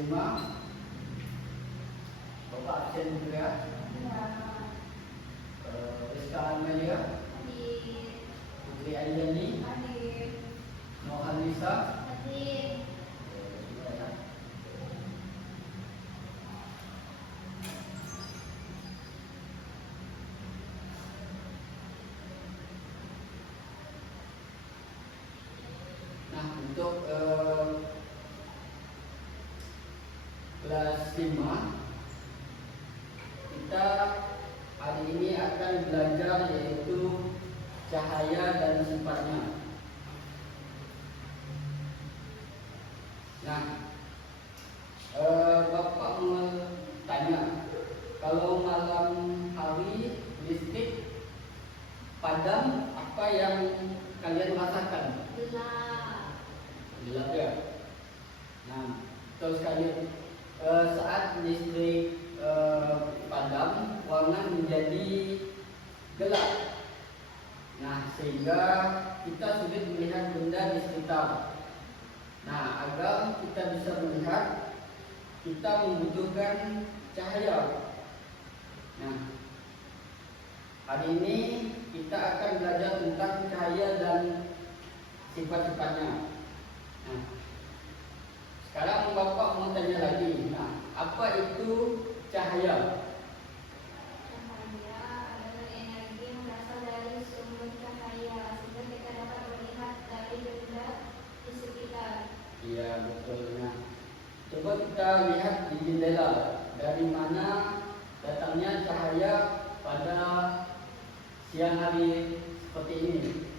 5. Bapak absen juga ya. Rizka Amelia, Putri Aryani, Nohalisa, Nah, untuk kelas 5 kita hari ini akan belajar yaitu cahaya dan sifatnya. Nah, Bapak mau tanya, kalau malam hari listrik padam, apa yang kalian rasakan? Gelap ya. Nah, betul sekali. Saat listrik padam, warna menjadi gelap. Nah, sehingga kita sulit melihat benda di sekitar. Nah, agar kita bisa melihat, kita membutuhkan cahaya. Nah, hari ini kita akan belajar tentang cahaya dan sifat-sifatnya. Nah, sekarang Bapak mau tanya lagi. Nah, apa itu cahaya? Cahaya adalah energi yang berasal dari sumber cahaya sehingga kita dapat melihat dari benda di sekitar. Iya, betulnya. Coba kita lihat di jendela. Dari mana datangnya cahaya pada siang hari seperti ini?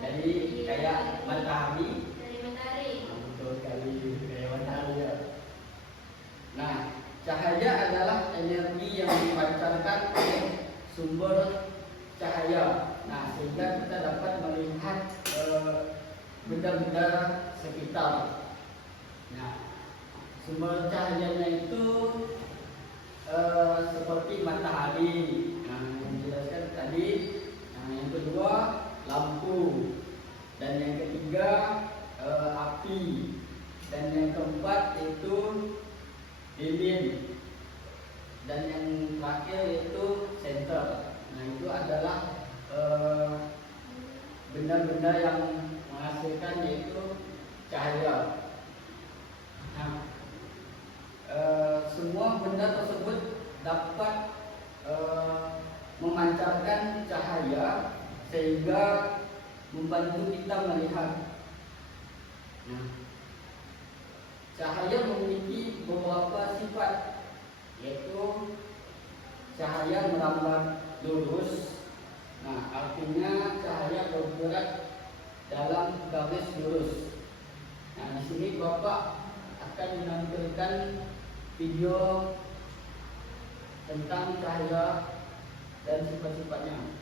Jadi kayak matahari. Dari matahari. Betul sekali, kayak matahari ya. Nah, cahaya adalah energi yang dipancarkan oleh sumber cahaya. Nah, sehingga kita dapat melihat benda-benda sekitar. Nah, sumber cahayanya itu seperti matahari. Nah, yang dijelaskan tadi. Nah, yang kedua lampu, dan yang ketiga api, dan yang keempat itu lilin, dan yang terakhir itu senter. Nah, itu adalah benda-benda yang menghasilkan yaitu cahaya. Nah, semua benda tersebut dapat memancarkan cahaya sehingga membantu kita melihat. Nah, cahaya memiliki beberapa sifat, yaitu cahaya merambat lurus. Nah, artinya cahaya bergerak dalam garis lurus. Nah, di sini Bapak akan menampilkan video tentang cahaya dan sifat-sifatnya.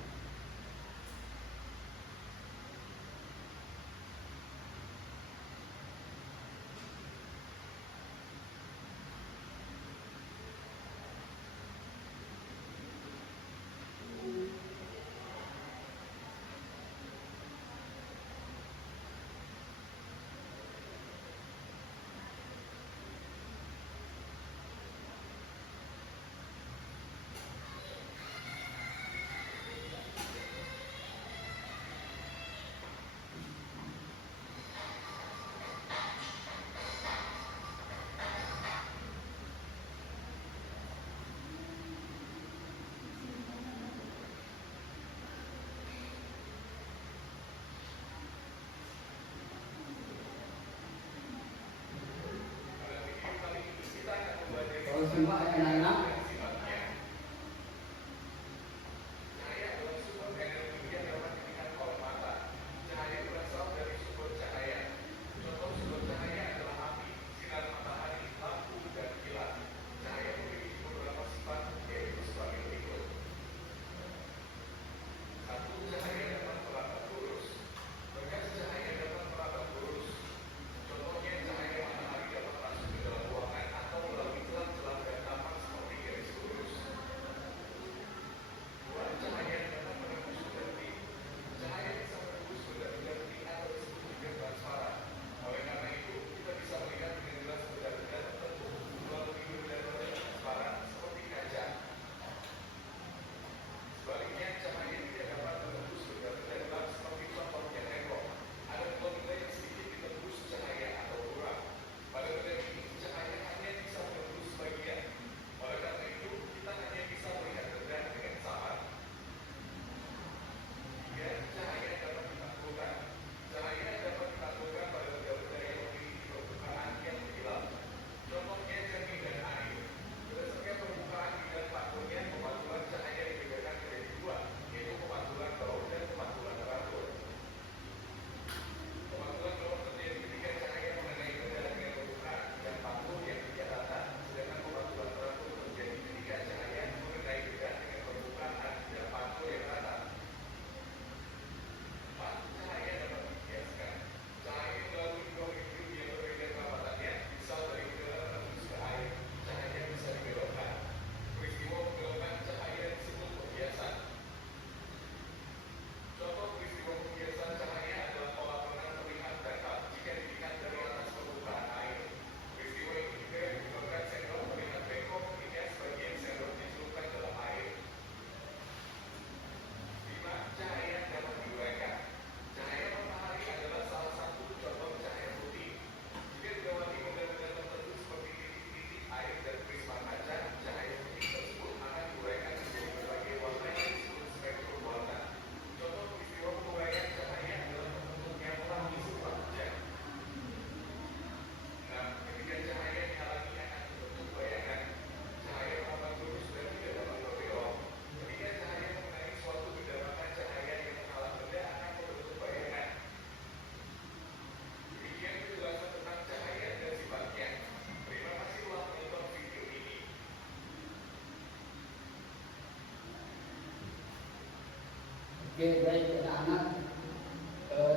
baik anak-anak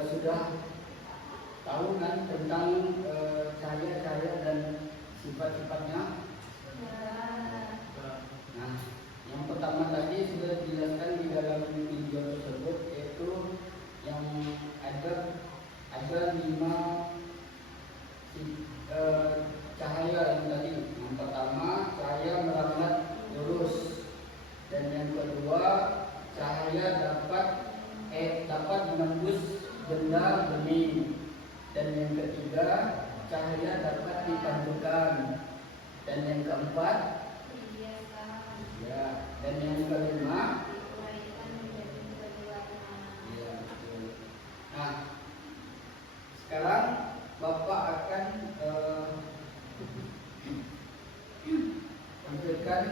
sudah tahu kan tentang cahaya-cahaya dan sifat-sifatnya. Nah, yang pertama tadi sudah dijelaskan di dalam video tersebut, yaitu yang ada 5 cahaya yang tadi. Yang pertama, cahaya merambat lurus, dan yang kedua, cahaya dapat menembus benda bening, dan yang ketiga, cahaya dapat dipantulkan, dan yang keempat, ya, dan yang kelima, ya, betul. Nah, sekarang Bapak akan tampilkan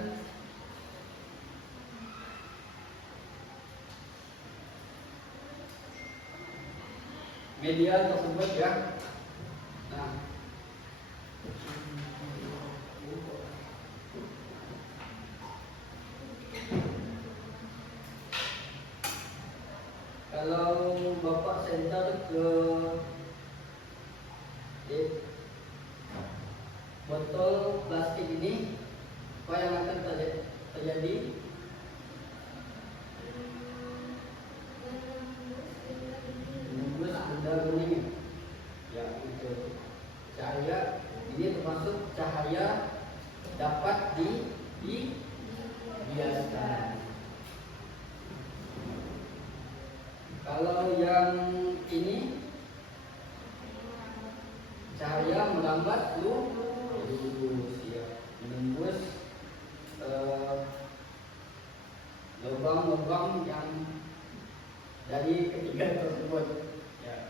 media tersebut ya. Nah, kalau Bapak center ke botol plastik ini, apa yang akan terjadi? Menembus benda bening. Ya, itu cahaya ini termasuk cahaya dapat dibiaskan. Kalau yang ini cahaya merambat lurus, ya, menembus lubang-lubang yang dari ketiga tersebut. Ya.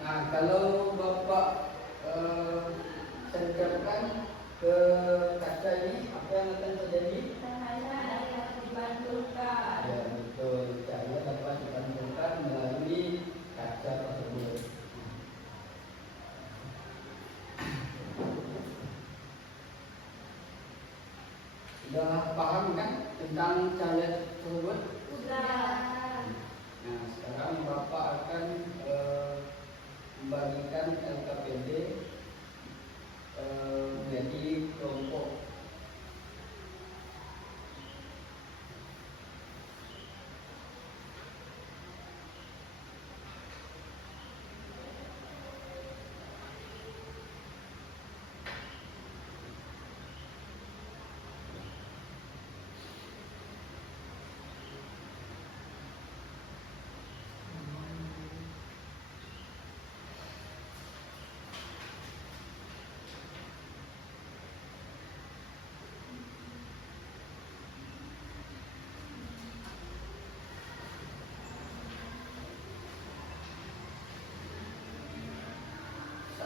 Nah, kalau Bapak senterkan ke kaca ini, apa yang akan terjadi? Ya, betul. Cahaya dapat dipantulkan melalui kaca tersebut. Sudah paham kan tentang cahaya tersebut? Sudah. Nah, sekarang Bapak akan membagikan LKPD menjadi kelompok.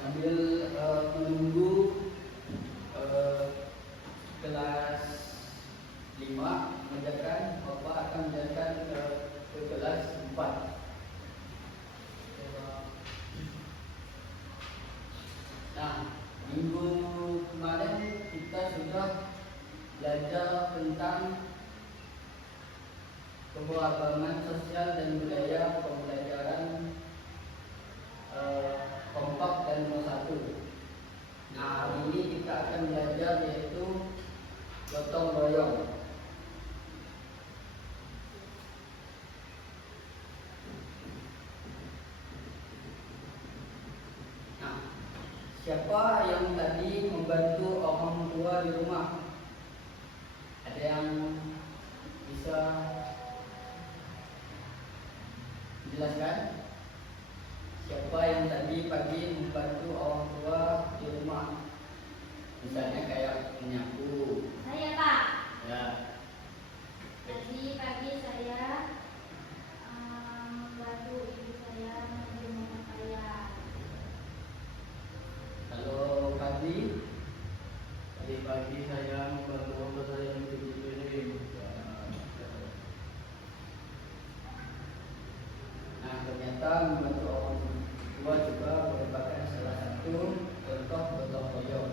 Sambil menunggu kelas 5 mengerjakan, Bapak akan mengerjakan ke kelas 4. Nah, minggu kemarin kita sudah belajar tentang keberagaman sosial dan budaya pembelajaran kompak dan bersatu. Nah, hari ini kita akan belajar yaitu gotong royong. Nah, siapa yang tadi membantu orang tua di rumah? Ada yang bisa dijelaskan? Siapa yang tadi pagi membantu orang tua di rumah? Misalnya kayak menyapu. Saya, Pak. Ya. Tadi pagi saya membantu ibu saya menjemur pakaian. Kalau pagi saya membantu orang saya mencuci piring. Nah, ternyata membantu orang tua juga merupakan salah satu contoh gotong royong.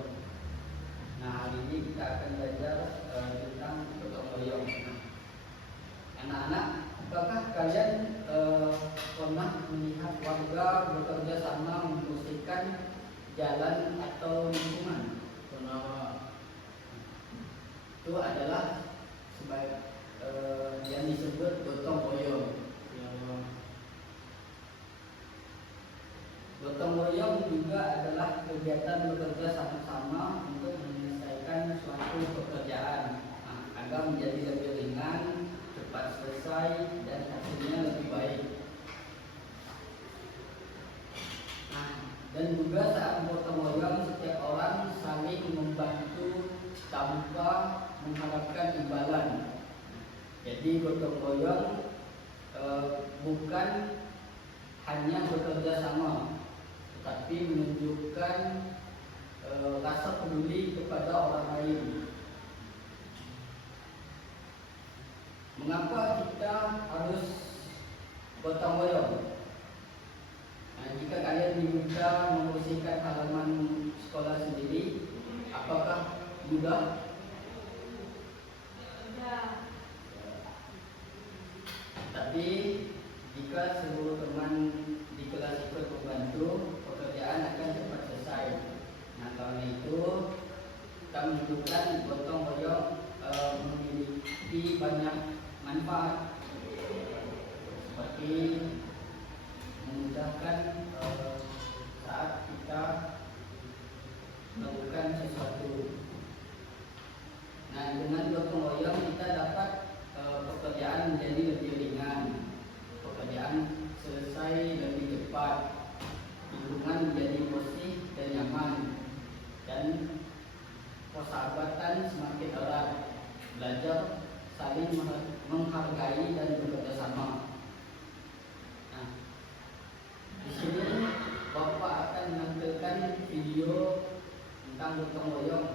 jalan atau lingkungan. Kenapa? Itu adalah sebagai yang disebut gotong royong. Kenapa? Gotong royong juga adalah kegiatan bekerja sama-sama untuk menyelesaikan suatu pekerjaan agar menjadi lebih ringan, cepat selesai, dan hasilnya lebih baik. Dan juga saat gotong royong, setiap orang saling membantu tanpa mengharapkan imbalan. Jadi gotong royong bukan hanya bekerja sama, tetapi menunjukkan rasa peduli kepada orang lain. Mengapa kita harus gotong royong? Jika kalian diminta membersihkan halaman sekolah sendiri, apakah mudah? Tapi jika seluruh teman di kelas ikut membantu, pekerjaan akan cepat selesai. Nah, karena itu kita menunjukkan gotong royong memiliki banyak manfaat, seperti memudahkan saat kita melakukan sesuatu. Nah, dengan gotong royong kita dapat pekerjaan menjadi lebih ringan, pekerjaan selesai lebih cepat, lingkungan menjadi bersih dan nyaman, dan persahabatan semakin erat, belajar saling menghargai dan bekerja sama. Nah, di sini Bapak akan menampilkan video tentang gotong royong.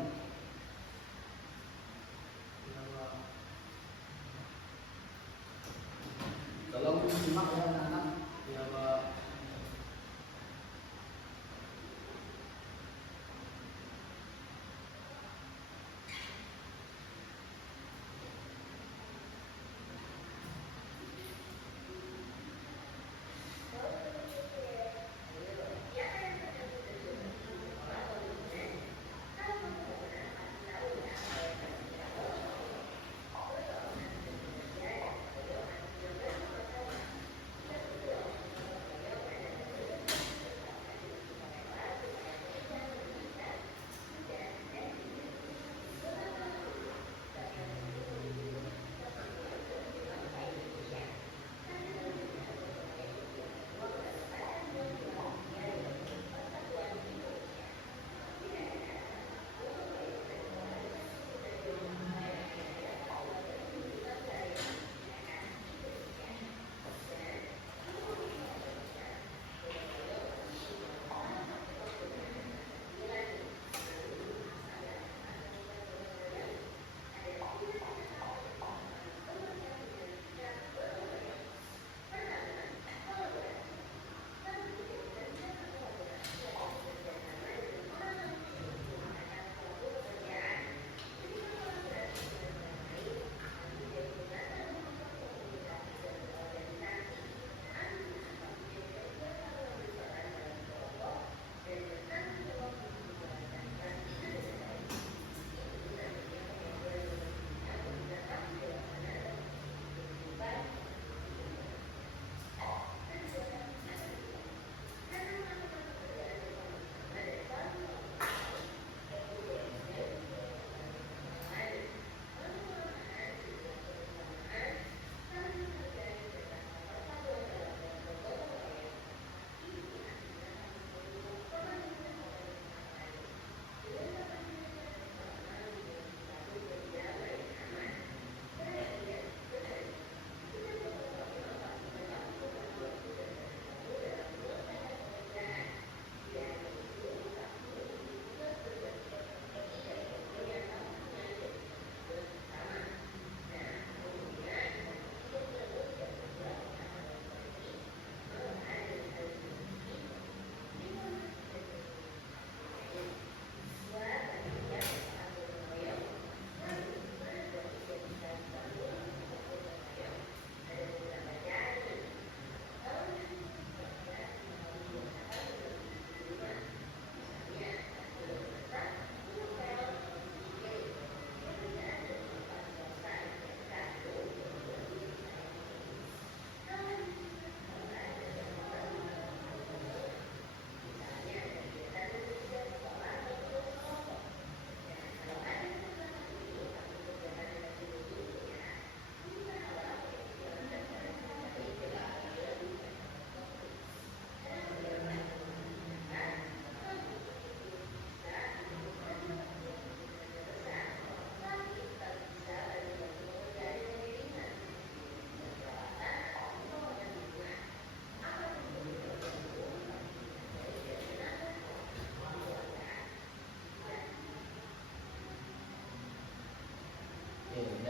Tolong simak ya anak-anak. Ya, Pak.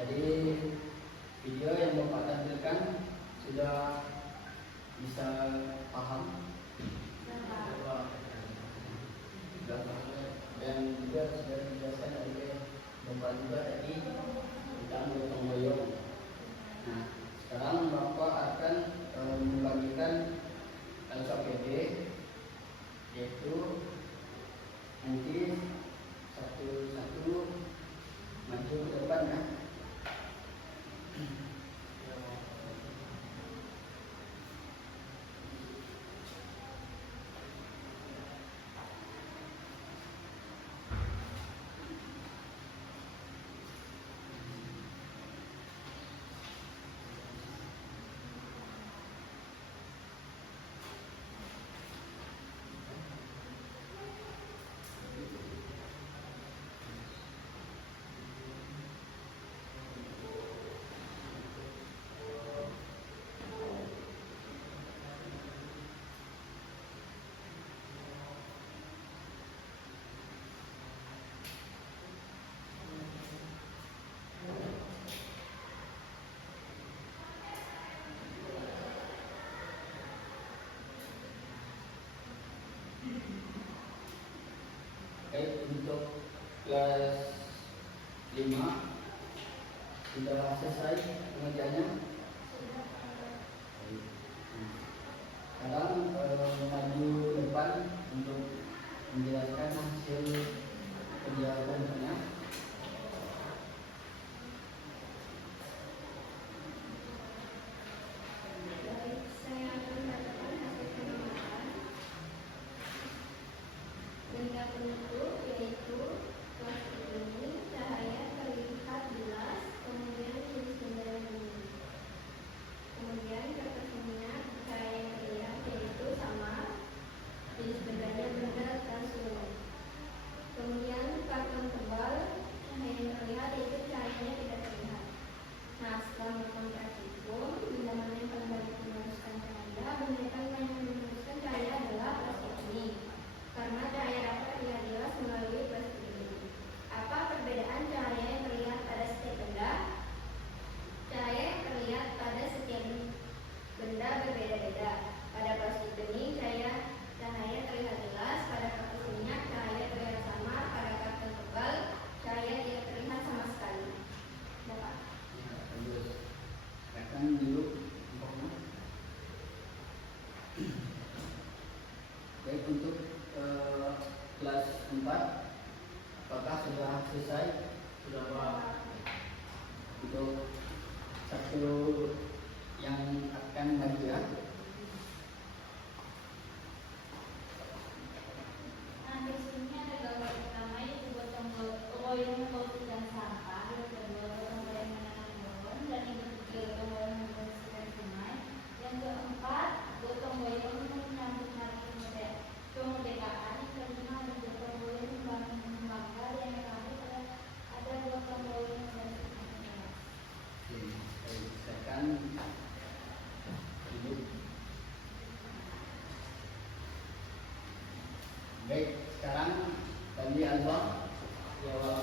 Jadi video yang Bapak tampilkan sudah bisa paham? Sudah paham. Dan juga sudah dijelaskan oleh Bapak juga tadi tentang gotong royong. Nah, sekarang Bapak akan membagikan LKPD, yaitu nanti satu-satu maju ke depan ya. Baik, untuk kelas 5 sudah selesai pengerjaannya. Sekarang maju depan untuk menjelaskan hasil penjawabannya. Baik, saya akan bacakan hasil penilaian. Benda penentu yaitu kelas ini cahaya terlihat jelas, kemudian jenis benda yang bunyi. Kemudian kekasihnya cahaya yang terlihat yaitu sama, jenis bendanya benda translumen. Kemudian karton tebal, cahaya yang terlihat yaitu cahayanya tidak terlihat. Nah, setelah melakukan praktikum, benda mana yang paling banyak meneruskan cahaya, benda yang paling banyak meneruskan cahaya adalah plastik ini. Karena cahaya dapat terlihat jelas melalui plastik ini. Apa perbedaan cahaya yang terlihat pada setiap benda? Cahaya yang terlihat pada setiap benda berbeda-beda. Pada plastik bening cahaya terlihat jelas, pada kertas minyak cahaya terlihat sama, pada karton tebal cahaya tidak terlihat sama sekali. Bapak. Terus akan dulu informasi. Baik, untuk kelas 4 apakah sudah selesai? Sudah Pak. Untuk satu yang akan maju ya. Nah, di sini ada gambar pertama yaitu gotong royong membersihkan sampah, yang kedua gotong royong menanam pohon, dan yang ketiga gotong royong membersihkan sungai, yang keempat gotong royong menyambut hari kemerdekaan, yang kelima ada gotong royong membangun lembaga, yang terakhir ada gotong royong membersihkan kelas. Silakan duduk. Baik, sekarang bagi Alba jawab.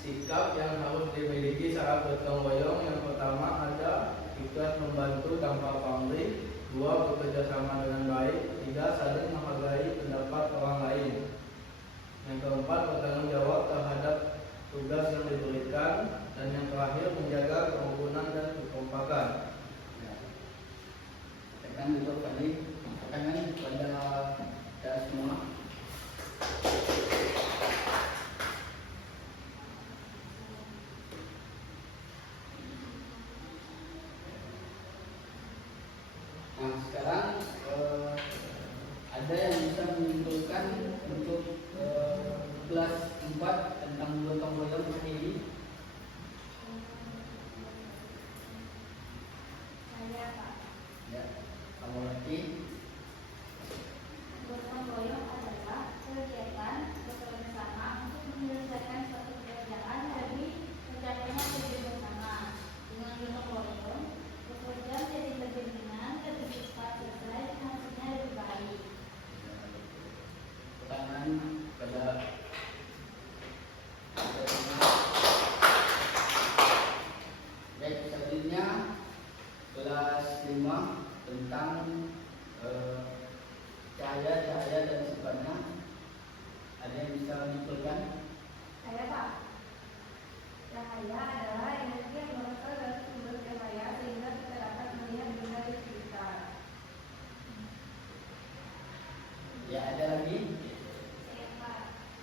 Sikap yang harus dimiliki saat gotong royong yang pertama ada ikhlas membantu tanpa pamrih, 2 bekerja sama dengan baik, 3 saling menghargai pendapat orang lain, yang keempat bertanggung jawab terhadap tugas yang diberikan, dan yang terakhir menjaga kerukunan dan kekompakan. Ya. Tekan duduk tadi, tangan pada semua. Nah, sekarang ada yang bisa menyimpulkan untuk kelas 4 tentang gotong royong ini? Saya Pak. Ya, kamu lagi. Gotong royong adalah kegiatan bekerja sama untuk menyelesaikan suatu pekerjaan dari mencapainya tujuan bersama. Dengan gotong royong, pekerjaan jadi lebih ringan, lebih cepat selesai, dan hasilnya lebih baik. Tangan pada menyimpulkan? Saya Pak. Cahaya adalah energi yang berasal dari sumber cahaya sehingga kita dapat melihat benda di sekitar. Ya, ada lagi? Saya Pak.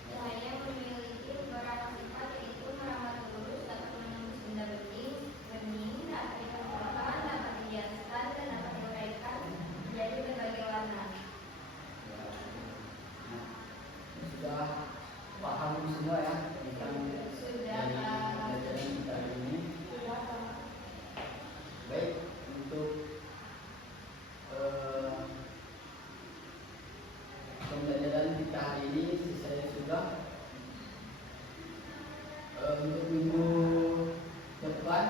Cahaya memiliki beberapa sifat yaitu merambat lurus, dapat menembus benda bening, dapat dipantulkan, dapat dihiaskan, dan dapat diuraikan menjadi berbagai warna. Nah, sudah paham semua ya tentang Sudah, dari Pak. pelajaran kita hari ini. Sudah Pak. Baik, untuk pembelajaran kita hari ini saya sudah untuk minggu depan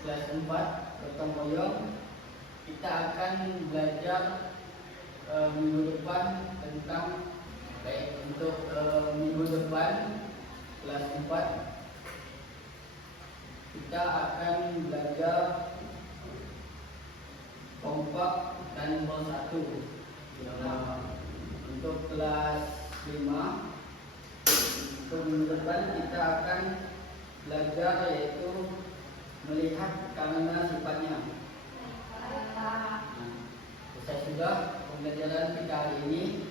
kelas 4 gotong royong kita akan belajar minggu depan tentang untuk minggu depan kelas 4 kita akan belajar kompak dan bol 1. Untuk kelas 5 untuk minggu depan kita akan belajar yaitu melihat karena sifatnya. Baik Pak. Nah, selesai sudah pembelajaran kita hari ini.